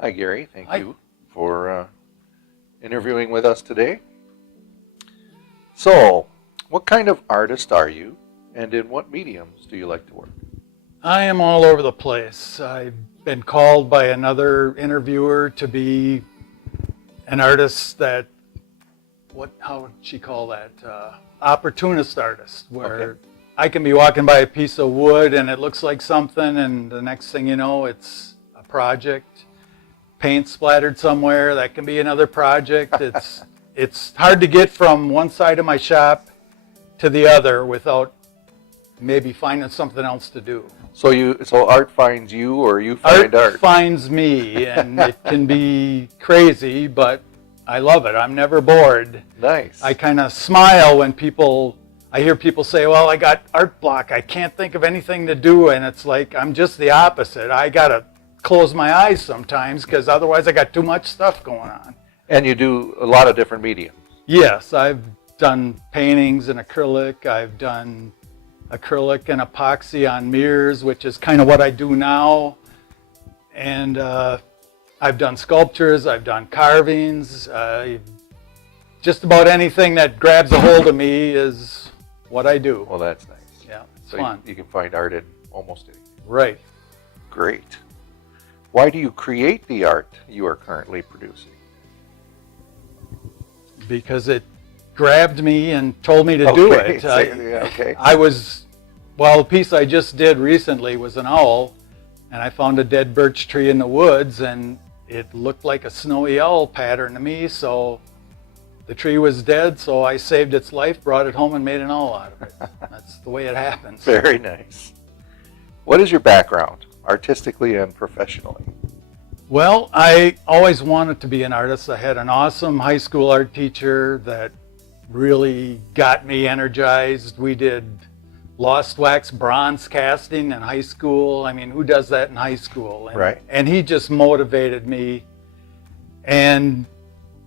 Hi, Gary. Thank Hi. you for interviewing with us today. So, what kind of artist are you, and in what mediums do you like to work? I am all over the place. I've been called by another interviewer to be an artist that, how would she call that? Opportunist artist, where Okay. I can be walking by a piece of wood and it looks like something, and the next thing you know, it's a project. Paint splattered somewhere, that can be another project. It's hard to get from one side of my shop to the other without maybe finding something else to do. So art finds you, or you find art? Finds me, and it can be crazy, but I love it. I'm never bored. Nice. I kind of smile when I hear people say, well, I got art block, I can't think of anything to do, and it's like, I'm just the opposite. I gotta close my eyes sometimes, because otherwise I got too much stuff going on. And you do a lot of different mediums. Yes, I've done paintings in acrylic, I've done acrylic and epoxy on mirrors, which is kind of what I do now. And I've done sculptures, I've done carvings. Just about anything that grabs a hold of me is what I do. Well, that's nice. Yeah, it's So fun. you can find art in almost anything. Right. Great. Why do you create the art you are currently producing? Because it grabbed me and told me to do it. Okay. The piece I just did recently was an owl, and I found a dead birch tree in the woods, and it looked like a snowy owl pattern to me, so the tree was dead, so I saved its life, brought it home, and made an owl out of it. That's the way it happens. Very nice. What is your background, artistically and professionally? Well, I always wanted to be an artist. I had an awesome high school art teacher that really got me energized. We did lost wax bronze casting in high school. I mean, who does that in high school? Right. And he just motivated me. And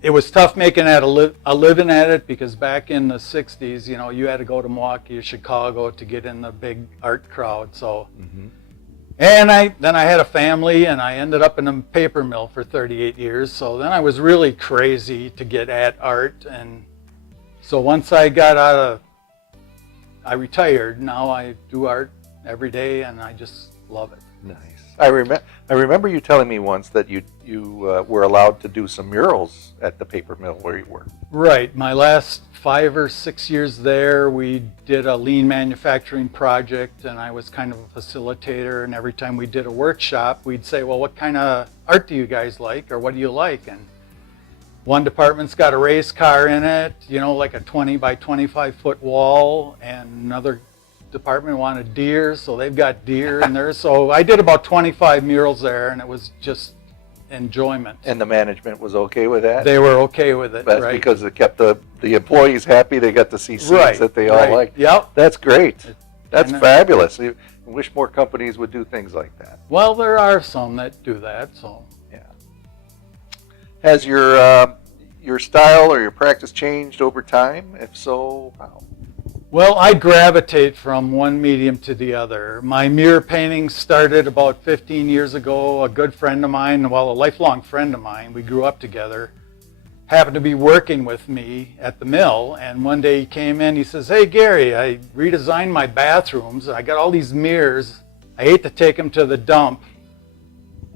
it was tough making a living at it, because back in the 60s, you had to go to Milwaukee or Chicago to get in the big art crowd. So. Mm-hmm. And then I had a family, and I ended up in a paper mill for 38 years. So then I was really crazy to get at art. And so once I retired, now I do art every day, and I just love it. Nice. I remember you telling me once that you were allowed to do some murals at the paper mill where you work. Right. My last 5 or 6 years there, we did a lean manufacturing project, and I was kind of a facilitator. And every time we did a workshop, we'd say, well, what kind of art do you guys like, or what do you like? And one department's got a race car in it, like a 20 by 25 foot wall, and another department wanted deer, so they've got deer in there. So I did about 25 murals there, and it was just enjoyment. And the management was okay with that? They were okay with it. That's right? because it kept the employees happy. They got to see scenes that they all liked. Yep. That's great. That's and fabulous. I wish more companies would do things like that. Well, there are some that do that. So yeah. Has your style or your practice changed over time? If so, how? Well, I gravitate from one medium to the other. My mirror painting started about 15 years ago. A good friend of mine, a lifelong friend of mine, we grew up together, happened to be working with me at the mill, and one day he came in, he says, hey Gary, I redesigned my bathrooms, I got all these mirrors, I hate to take them to the dump.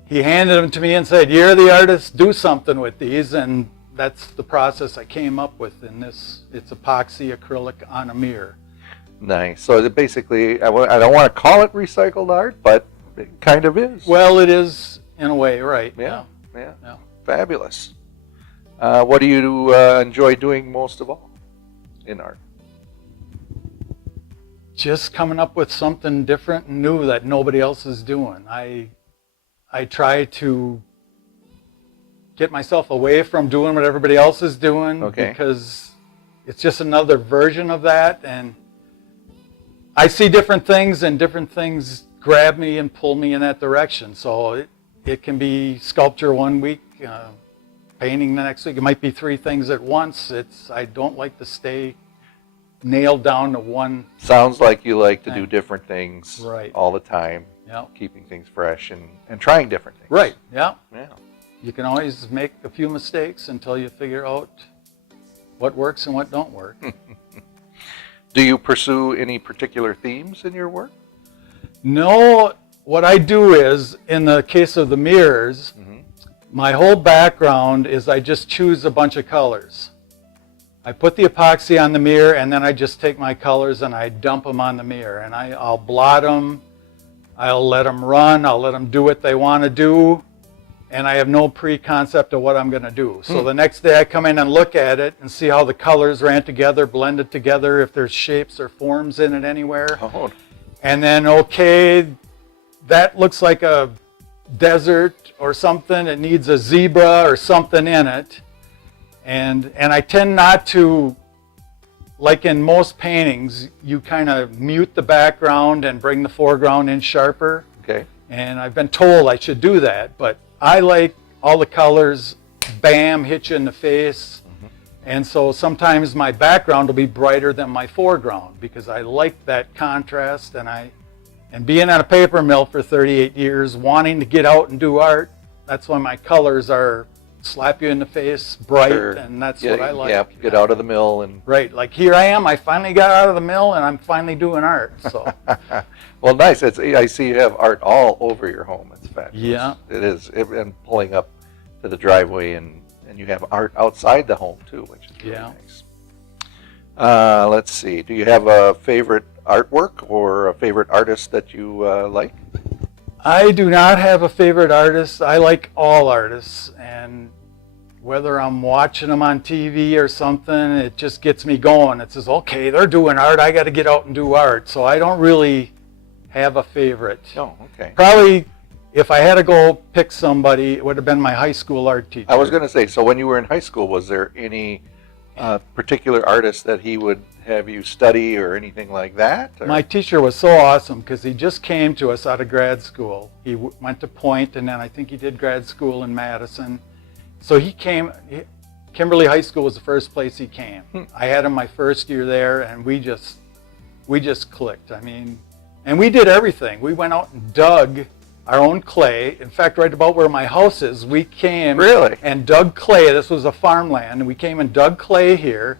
He handed them to me and said, you're the artist, do something with these, and that's the process I came up with in this. It's epoxy acrylic on a mirror. Nice. So basically, I don't want to call it recycled art, but it kind of is. Well, it is in a way, right? Yeah. Fabulous. What do you enjoy doing most of all in art? Just coming up with something different and new that nobody else is doing. I try to get myself away from doing what everybody else is doing, because it's just another version of that, and I see different things, and different things grab me and pull me in that direction. So it can be sculpture one week, painting the next week. It might be 3 things at once. I don't like to stay nailed down to one. Sounds like you like to do different things right. all the time. Yeah. Keeping things fresh and trying different things. Right. Yeah. Yeah. you can always make a few mistakes until you figure out what works and what don't work. Do you pursue any particular themes in your work? No, what I do is, in the case of the mirrors, my whole background is I just choose a bunch of colors. I put the epoxy on the mirror, and then I just take my colors and I dump them on the mirror. And I'll blot them, I'll let them run, I'll let them do what they want to do, and I have no pre-concept of what I'm going to do. So the next day I come in and look at it and see how the colors ran together, blended together, if there's shapes or forms in it anywhere. Oh. And then, okay, that looks like a desert or something. It needs a zebra or something in it. And I tend not to, like in most paintings, you kind of mute the background and bring the foreground in sharper. Okay. And I've been told I should do that, but I like all the colors, bam, hit you in the face. And so sometimes my background will be brighter than my foreground because I like that contrast. And being at a paper mill for 38 years, wanting to get out and do art, that's why my colors are slap you in the face, bright, and that's what I like. Yeah, get out of the mill. And right, like here I am, I finally got out of the mill and I'm finally doing art. So. Well, nice. I see you have art all over your home. It's fabulous. Yeah. It is. And pulling up to the driveway, and you have art outside the home too, which is really nice. Let's see. Do you have a favorite artwork or a favorite artist that you like? I do not have a favorite artist. I like all artists, and whether I'm watching them on TV or something, it just gets me going. It says, okay, they're doing art, I got to get out and do art. So I don't really have a favorite. Oh, okay. Probably if I had to go pick somebody, it would have been my high school art teacher. I was going to say, so when you were in high school, was there any particular artist that he would have you study or anything like that? Or? My teacher was so awesome because he just came to us out of grad school. He went to Point, and then I think he did grad school in Madison. So he came, Kimberly High School was the first place he came. I had him my first year there, and we just clicked. I mean, and we did everything. We went out and dug our own clay. In fact, right about where my house is, we came and dug clay. This was a farmland, and we came and dug clay here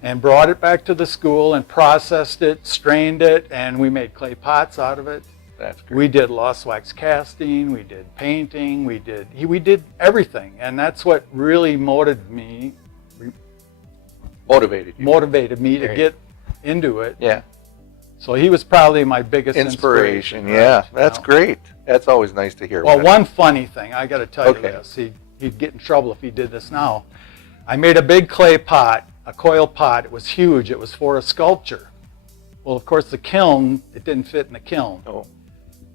and brought it back to the school and processed it, strained it, and we made clay pots out of it. That's great. We did lost wax casting, we did painting, we did everything, and that's what really motivated me to get into it. Yeah. So he was probably my biggest inspiration. Right? Yeah, that's great. That's always nice to hear. Well, one funny thing, I got to tell you this. He'd get in trouble if he did this now. I made a big clay pot, a coil pot. It was huge. It was for a sculpture. Well, of course, the kiln, it didn't fit in the kiln. Oh.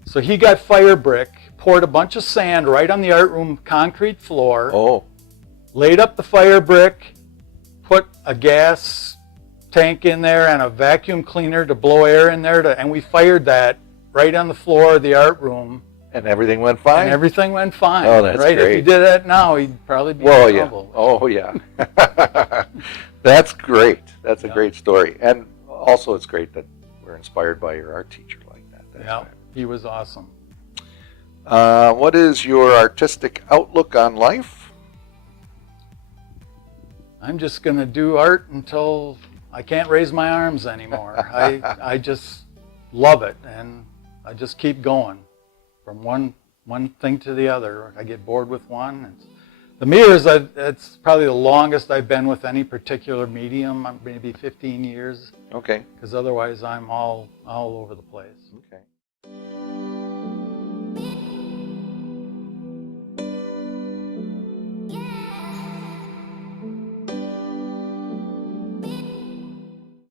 So he got fire brick, poured a bunch of sand right on the art room concrete floor. Oh. Laid up the fire brick, put a gas tank in there and a vacuum cleaner to blow air in there, and we fired that right on the floor of the art room. And everything went fine? And everything went fine. Oh, that's right? great. If he did that now, he'd probably be in trouble. Oh, yeah. That's great. That's a great story. And also it's great that we're inspired by your art teacher like that. Yeah, he was awesome. What is your artistic outlook on life? I'm just going to do art until I can't raise my arms anymore. I just love it, and I just keep going from one thing to the other. I get bored with one. The mirrors, it's probably the longest I've been with any particular medium, maybe 15 years. Okay. Because otherwise I'm all over the place. Okay.